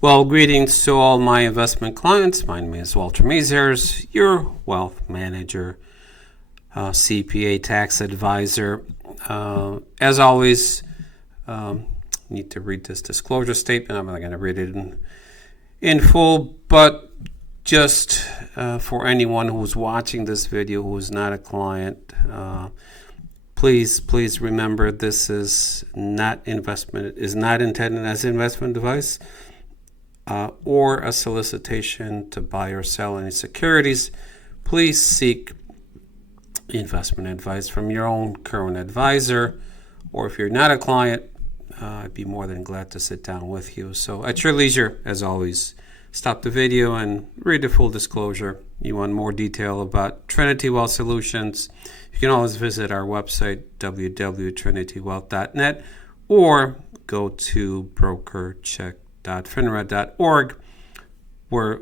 Well, greetings to all my investment clients. My name is Walter Mazers, your wealth manager, CPA tax advisor. As always, need to read this disclosure statement. I'm not going to read it in full, but just for anyone who's watching this video who is not a client, please remember this is not intended as investment advice. Or a solicitation to buy or sell any securities. Please seek investment advice from your own current advisor, or if you're not a client, I'd be more than glad to sit down with you. So at your leisure, as always, stop the video and read the full disclosure. You want more detail about Trinity Wealth Solutions, you can always visit our website, www.trinitywealth.net, or go to brokercheck.finra.org, where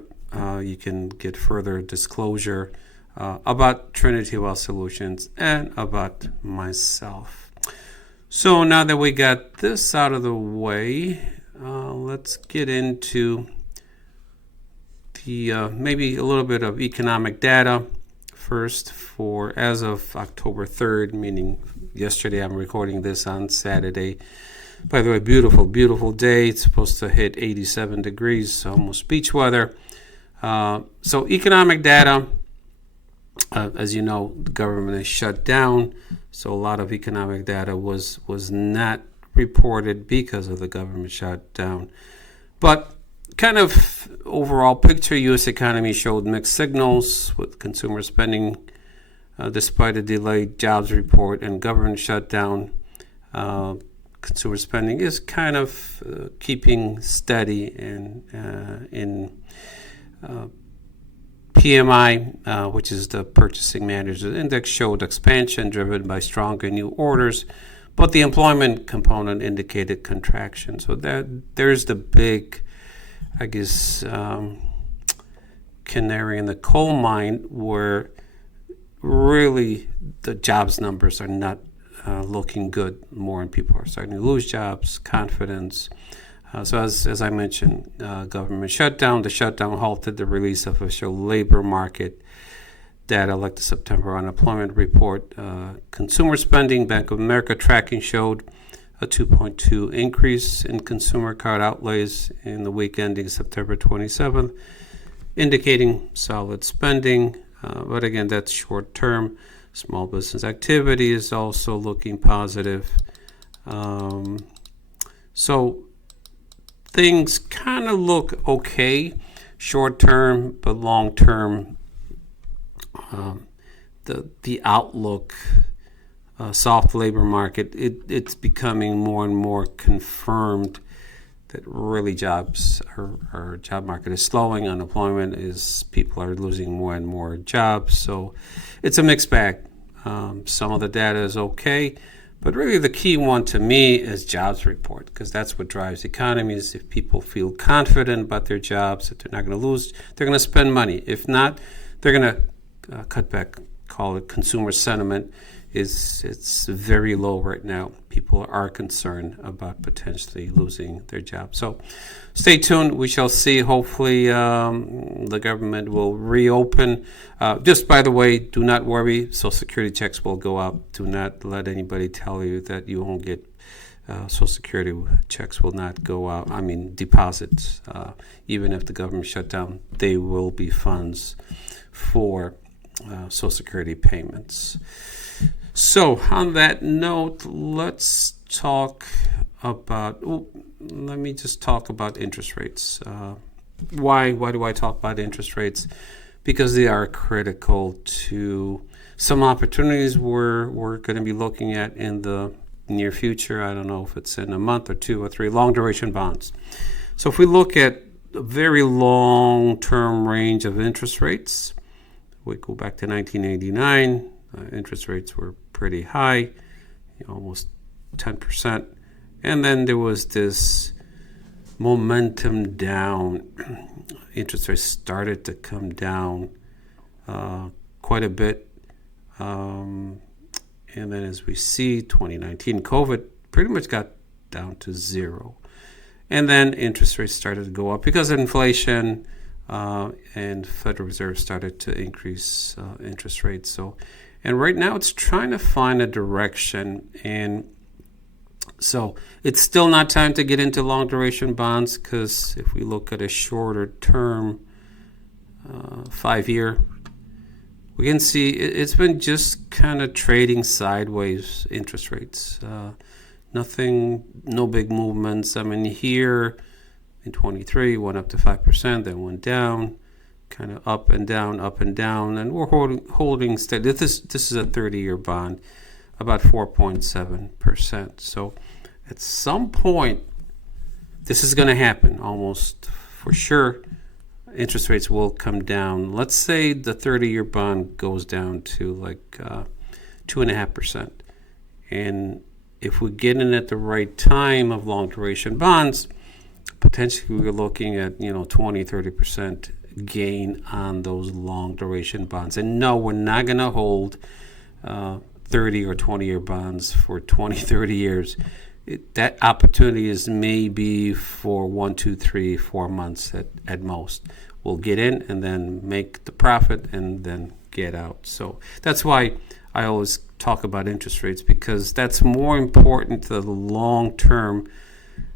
you can get further disclosure about Trinity Wealth Solutions and about myself. So now that we got this out of the way, let's get into the maybe a little bit of economic data first for as of October 3rd, meaning yesterday. I'm recording this on Saturday. By the way, beautiful day. It's supposed to hit 87 degrees, almost beach weather. So economic data, as you know, the government is shut down. So a lot of economic data was not reported because of the government shutdown. But kind of overall picture, U.S. economy showed mixed signals with consumer spending, despite a delayed jobs report and government shutdown. Consumer spending is kind of keeping steady, and in PMI, which is the Purchasing Managers Index, showed expansion driven by stronger new orders, but the employment component indicated contraction. So there's the big, I guess, canary in the coal mine, where really the jobs numbers are not looking good. More and people are starting to lose jobs, confidence. So as I mentioned, government shutdown. The shutdown halted the release of official labor market data like the September unemployment report. Consumer spending, Bank of America tracking showed a 2.2 increase in consumer card outlays in the week ending September 27th, indicating solid spending. But again, that's short term. Small business activity is also looking positive. So things kind of look okay short term, but long term, the outlook, soft labor market, it's becoming more and more confirmed that really our job market is slowing. Unemployment is, people are losing more and more jobs. So it's a mixed bag. Some of the data is okay, but really the key one to me is jobs report, because that's what drives economies. If people feel confident about their jobs, that they're not going to lose, they're going to spend money. If not, they're going to cut back. Call it consumer sentiment. It's very low right now. People are concerned about potentially losing their job. So stay tuned. We shall see. Hopefully the government will reopen. Just by the way, do not worry. Social Security checks will go out. Do not let anybody tell you that you won't get Social Security checks will not go out. I mean, deposits. Even if the government shut down, they will be funds for Social Security payments. So on that note, let's talk about, let me just talk about interest rates. Why do I talk about interest rates? Because they are critical to some opportunities we're going to be looking at in the near future. I don't know if it's in a month or 2 or 3, long duration bonds. So if we look at a very long-term range of interest rates, we go back to 1989, interest rates were pretty high, almost 10%. And then there was this momentum down. Interest rates started to come down quite a bit. And then as we see, 2019, COVID pretty much got down to zero. And then interest rates started to go up because of inflation, and Federal Reserve started to increase interest rates. And right now it's trying to find a direction. And so it's still not time to get into long duration bonds, because if we look at a shorter term, 5-year, we can see it's been just kind of trading sideways interest rates. No big movements. I mean, here in 23 went up to 5%, then went down, kind of up and down, and we're holding steady. This is a 30-year bond, about 4.7%. So at some point, this is going to happen almost for sure. Interest rates will come down. Let's say the 30-year bond goes down to like 2.5%. And if we get in at the right time of long duration bonds, potentially we're looking at 20-30% gain on those long duration bonds. And no, we're not going to hold 30 or 20-year bonds for 20-30 years. That opportunity is maybe for 1, 2, 3, 4 months at most. We'll get in and then make the profit and then get out. So that's why I always talk about interest rates, because that's more important to the long-term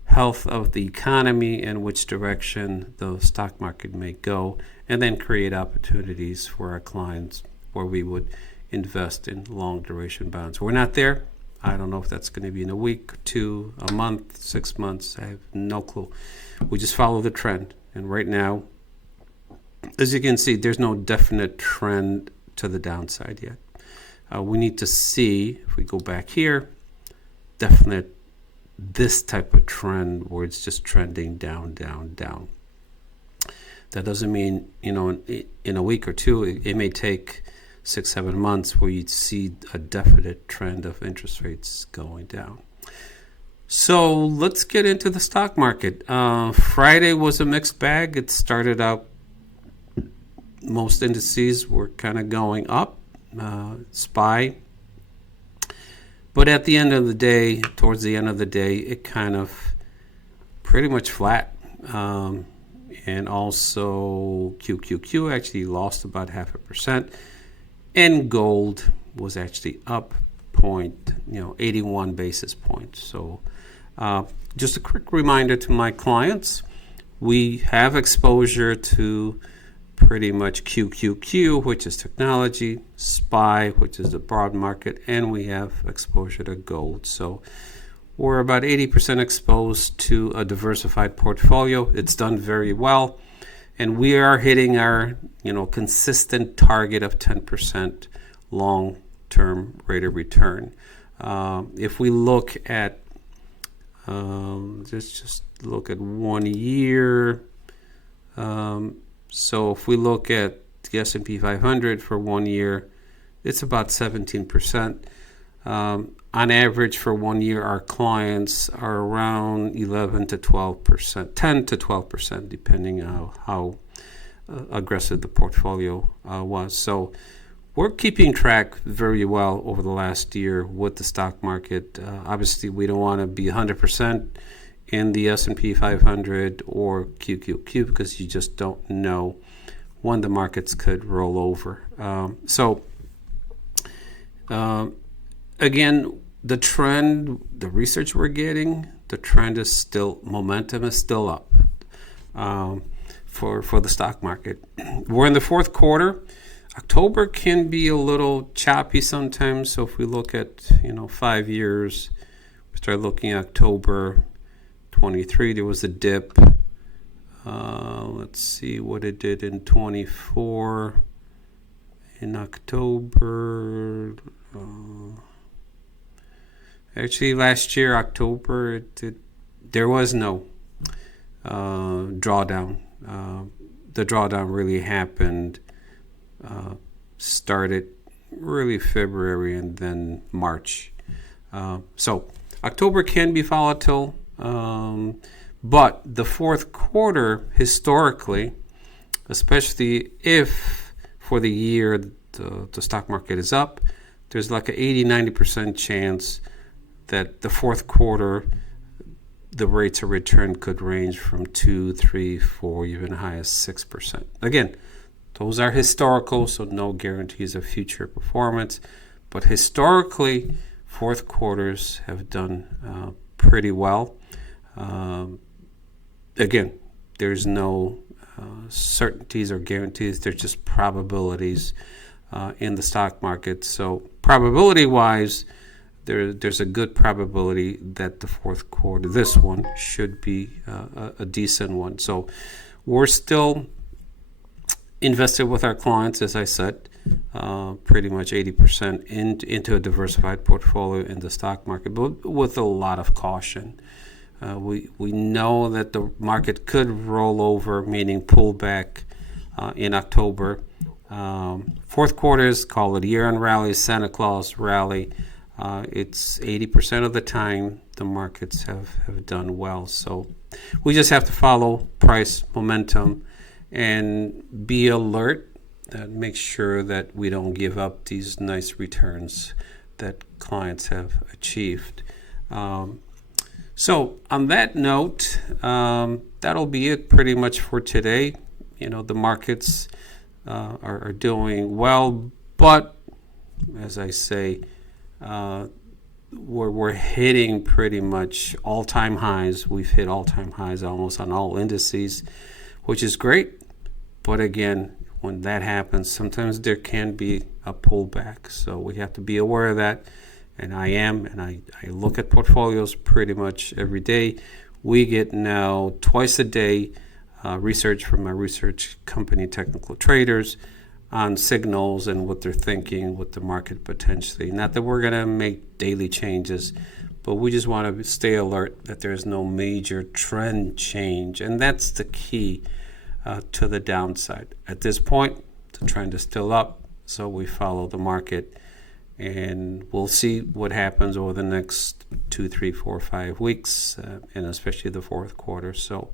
health of the economy and which direction the stock market may go, and then create opportunities for our clients where we would invest in long duration bonds. We're not there. I don't know if that's going to be in a week, 2, a month, 6 months. I have no clue. We just follow the trend. And right now, as you can see, there's no definite trend to the downside yet. We need to see, if we go back here, definite this type of trend where it's just trending down, down, down. That doesn't mean, in a week or two, it may take 6-7 months where you'd see a definite trend of interest rates going down. So let's get into the stock market. Friday was a mixed bag. It started out, most indices were kind of going up, SPY. But at the end of the day, towards the end of the day, it kind of pretty much flat. And also QQQ actually lost about 0.5%. And gold was actually up 81 basis points. So just a quick reminder to my clients, we have exposure to pretty much QQQ, which is technology, SPY, which is the broad market, and we have exposure to gold. So we're about 80% exposed to a diversified portfolio. It's done very well. And we are hitting our, consistent target of 10% long-term rate of return. If we look at, let's just look at 1 year. So if we look at the S&P 500 for 1 year, it's about 17%. On average for 1 year, our clients are around 11 to 12%, 10 to 12%, depending on how aggressive the portfolio was. So we're keeping track very well over the last year with the stock market. Obviously, we don't want to be 100% in the S&P 500 or QQQ because you just don't know when the markets could roll over. Again, the trend, the research we're getting, the trend is still, momentum is still up for the stock market. We're in the fourth quarter. October can be a little choppy sometimes. So if we look at 5 years, we start looking at October 23, there was a dip. Let's see what it did in 24. In October, actually last year, October, there was no drawdown. The drawdown really happened, started really February and then March. So October can be volatile. But the fourth quarter, historically, especially if for the year the stock market is up, there's like an 80-90% chance that the fourth quarter, the rates of return could range from 2, 3, 4, even high as 6%. Again, those are historical, so no guarantees of future performance. But historically, fourth quarters have done pretty well. Again, there's no certainties or guarantees. There's just probabilities in the stock market. So probability-wise, there's a good probability that the fourth quarter, this one, should be a decent one. So we're still invested with our clients, as I said, pretty much 80% into a diversified portfolio in the stock market, but with a lot of caution. We know that the market could roll over, meaning pull back in October. Fourth quarters, call it year-end rally, Santa Claus rally. It's 80% of the time the markets have done well. So we just have to follow price momentum and be alert. Make sure that we don't give up these nice returns that clients have achieved. So on that note, that'll be it pretty much for today. The markets are doing well, but as I say, we're hitting pretty much all-time highs. We've hit all-time highs almost on all indices, which is great. But again, when that happens, sometimes there can be a pullback. So we have to be aware of that. And I look at portfolios pretty much every day. We get now twice a day research from my research company, Technical Traders, on signals and what they're thinking with the market potentially. Not that we're going to make daily changes, but we just want to stay alert that there's no major trend change. And that's the key to the downside. At this point, the trend is still up, so we follow the market. And we'll see what happens over the next 2, 3, 4, 5 weeks, and especially the fourth quarter. So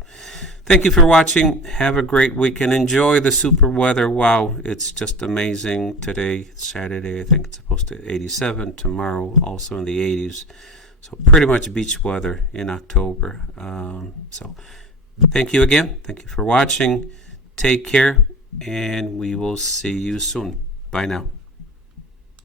thank you for watching. Have a great week and enjoy the super weather. Wow, it's just amazing. Today, Saturday, I think it's supposed to be 87. Tomorrow, also in the 80s. So pretty much beach weather in October. So thank you again. Thank you for watching. Take care, and we will see you soon. Bye now.